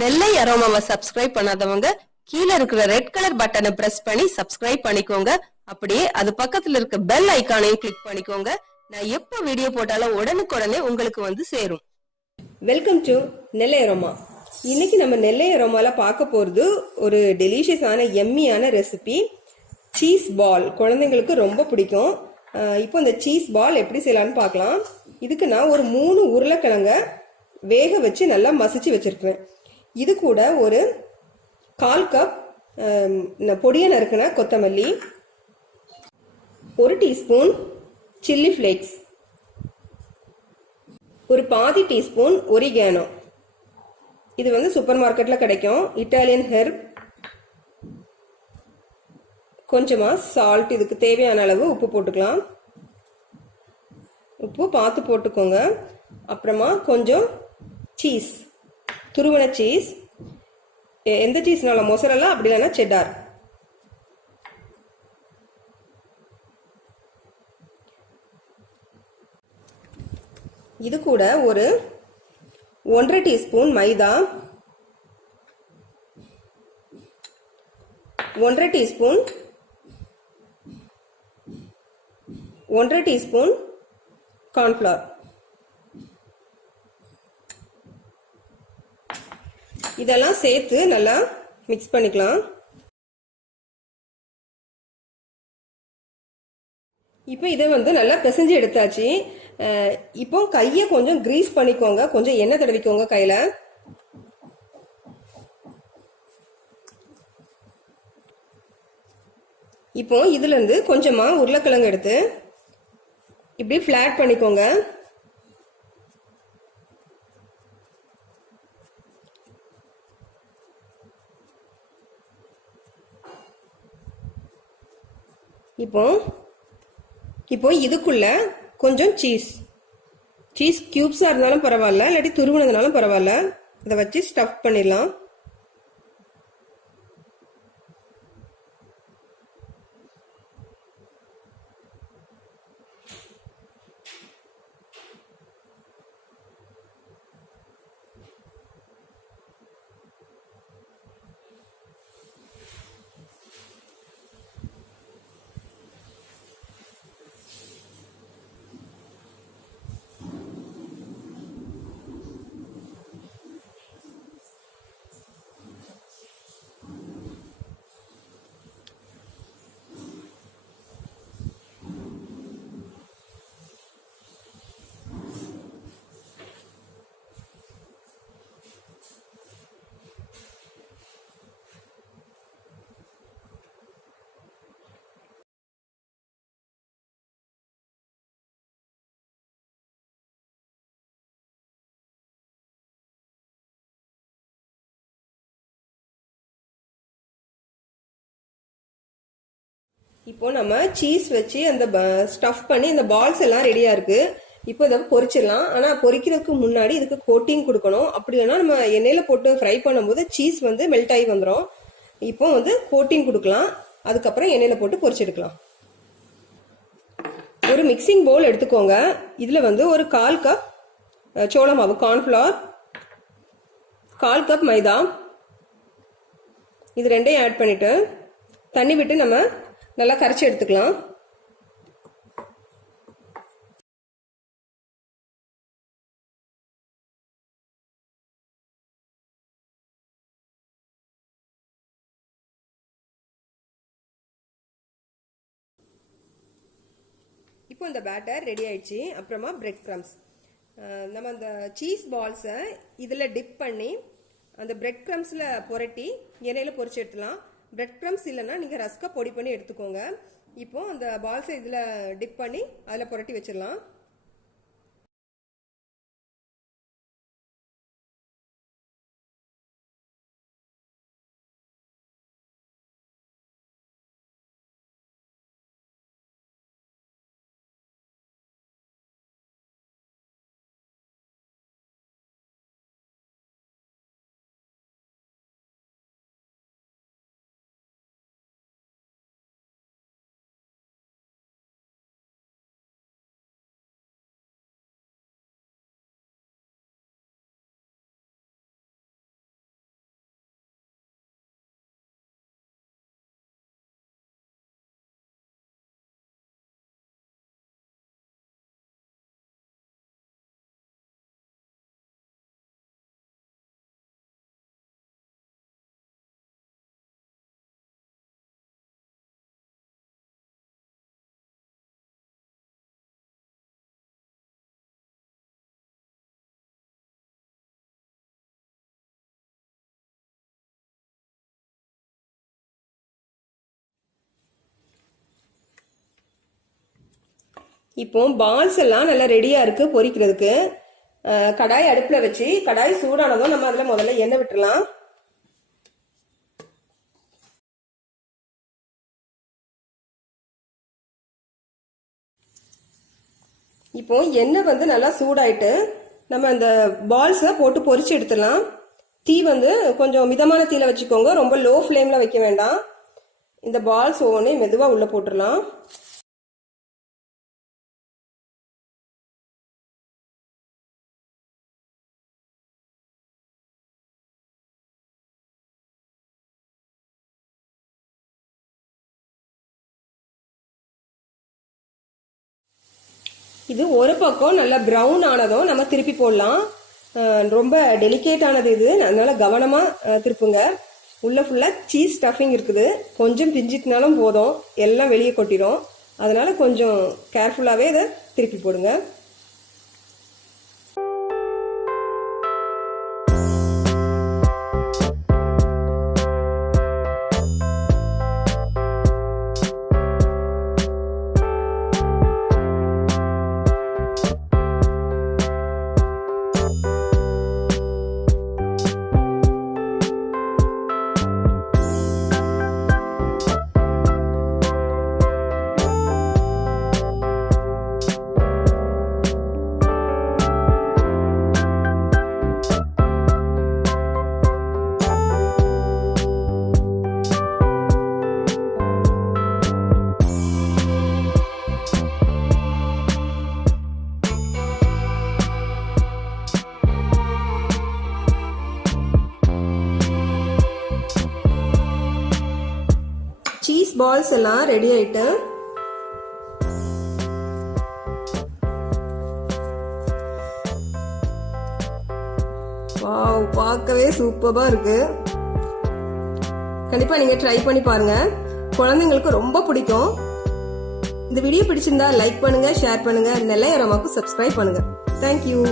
நெல்லை அரோமாவை subscribe பண்ணாதவங்க கீழே இருக்கிற ரெட் கலர் பட்டனை பிரஸ் பண்ணி சப்ஸ்கிரைப் பண்ணிக்கோங்க. அப்படியே அது பக்கத்துல இருக்க பெல் ஐகானையும் கிளிக் பண்ணிக்கோங்க. நான் எப்ப வீடியோ போட்டாலும் உடனுக்குடனே உங்களுக்கு வந்து சேரும். Welcome to Nellai aroma. இன்னைக்கு நம்ம நெல்லை அரோமால பார்க்க போறது ஒரு டெலிஷியஸான எம்மியான ரெசிபி, சீஸ் பால். குழந்தைங்களுக்கு ரொம்ப பிடிக்கும். இப்போ இந்த சீஸ் பால் எப்படி செய்யலான்னு பார்க்கலாம். இதுக்கு நான் ஒரு 3 உருளைக்கிழங்க வேக வச்சு நல்லா மசிச்சு வச்சிருக்கேன். இது கூட ஒரு 1/4 கப் பொடியை நறுக்கின கொத்தமல்லி, 1 டீஸ்பூன் சில்லி ஃப்ளேக்ஸ், ஒரு பாதி டீஸ்பூன் ஒரிகானோ. இது வந்து சூப்பர் மார்க்கெட்ல கிடைக்கும், இட்டாலியன் ஹெர்ப். கொஞ்சமா சால்ட், இதுக்கு தேவையான அளவு உப்பு போட்டுக்கலாம். உப்பு பார்த்து போட்டுக்கோங்க. அப்புறமா கொஞ்சம் சீஸ், துருவன சீஸ், எந்த சீஸ்னாலும் மொசரல்லா, அப்படி இல்லைன்னா செட்டார். இது கூட ஒரு 1/2 டீஸ்பூன் மைதா, 1/2 டீஸ்பூன் cornflour. இதெல்லாம் சேர்த்து நல்லா மிக்ஸ் பண்ணிக்கலாம். இப்போ இதை வந்து நல்லா பிசைஞ்சு எடுத்தாச்சு. இப்போ கையை கொஞ்சம் கிரீஸ் பண்ணிக்கோங்க, கொஞ்சம் எண்ணெய் தடவிக்கோங்க கையில. இப்போ இதுல இருந்து கொஞ்சமா உருளைக்கிழங்கு எடுத்து இப்படி ஃபிளாட் பண்ணிக்கோங்க. இப்போ இதுக்குள்ள கொஞ்சம் சீஸ் கியூப்ஸா இருந்தாலும் பரவாயில்ல, இல்லாட்டி துருவினதுனாலும் பரவாயில்ல, அதை வச்சு ஸ்டஃப் பண்ணிடலாம். இப்போ நம்ம சீஸ் வச்சு அந்த ஸ்டஃப் பண்ணி இந்த பால்ஸ் எல்லாம் ரெடியா இருக்கு. இப்போ இதை பொரிச்சிடலாம். ஆனா பொரிக்கிறதுக்கு முன்னாடி இதுக்கு கோட்டிங் கொடுக்கணும். அப்படி இல்லைன்னா நம்ம எண்ணெயில போட்டு ஃப்ரை பண்ணும்போது சீஸ் வந்து மெல்ட் ஆகி வந்துடும். இப்போ வந்து கோட்டிங் கொடுக்கலாம், அதுக்கப்புறம் எண்ணெயில போட்டு பொரிச்செடுக்கலாம். ஒரு மிக்சிங் பவுல் எடுத்துக்கோங்க. இதுல வந்து ஒரு 1/4 கப் சோள மாவு, கார்ன்ஃபிளவர், 1/4 கப் மைதா, இது ரெண்டையும் ஆட் பண்ணிட்டு தண்ணி விட்டு நம்ம நல்லா கரைச்சி எடுத்துக்கலாம். இப்போ இந்த பேட்டர் ரெடி ஆயிடுச்சு. அப்புறமா பிரெட் கிரம்ஸ், நம்ம அந்த சீஸ் பால்ஸை இதில் டிப் பண்ணி அந்த பிரெட் கிரம்ஸில் புரட்டி எண்ணெயில் பொரிச்சு எடுத்துலாம். பிரெட் கிரம்ஸ் இல்லைன்னா நீங்கள் ரஸ்கை பொடி பண்ணி எடுத்துக்கோங்க. இப்போ அந்த பால்ஸை இதில் டிப் பண்ணி அதில் புரட்டி வச்சிடலாம். இப்போ பால்ஸ் எல்லாம் நல்லா ரெடியா இருக்கு பொரிக்கிறதுக்கு. கடாய் அடுப்புல வச்சு கடாய் சூடானதும் நம்ம அதுல முதல்ல எண்ணெய் விட்டுறலாம். இப்போ எண்ணெய் வந்து நல்லா சூடாயிட்டு நம்ம அந்த பால்ஸை போட்டு பொரிச்சு எடுத்துடலாம். தீ வந்து கொஞ்சம் மிதமான தீயில வச்சுக்கோங்க, ரொம்ப லோ ஃப்ளேம்ல வைக்க வேண்டாம். இந்த பால்ஸ் ஒவ்வொன்றே மெதுவா உள்ள போட்டுடலாம். இது ஒரு பக்கம் நல்லா ப்ரௌன் ஆனதும் நம்ம திருப்பி போடலாம். ரொம்ப டெலிகேட்டானது இது, அதனால கவனமா திருப்புங்க. உள்ள ஃபுல்லா சீஸ் ஸ்டஃபிங் இருக்குது, கொஞ்சம் பிஞ்சிட்டுனாலும் போதும், எல்லாம் வெளியே கொட்டிடும். அதனால கொஞ்சம் கேர்ஃபுல்லாவே இதை திருப்பி போடுங்க. சீஸ் பால்ஸ் எல்லாம் ரெடி ஆயிட்டு வாவ், பார்க்கவே சூப்பரா இருக்கு. கண்டிப்பா நீங்க ட்ரை பண்ணி பாருங்க, குழந்தைங்களுக்கு ரொம்ப பிடிக்கும். இந்த வீடியோ பிடிச்சிருந்தா லைக் பண்ணுங்க, ஷேர் பண்ணுங்க, நெல்லை அரோமாக்கு சப்ஸ்கிரைப் பண்ணுங்க. தேங்க்யூ.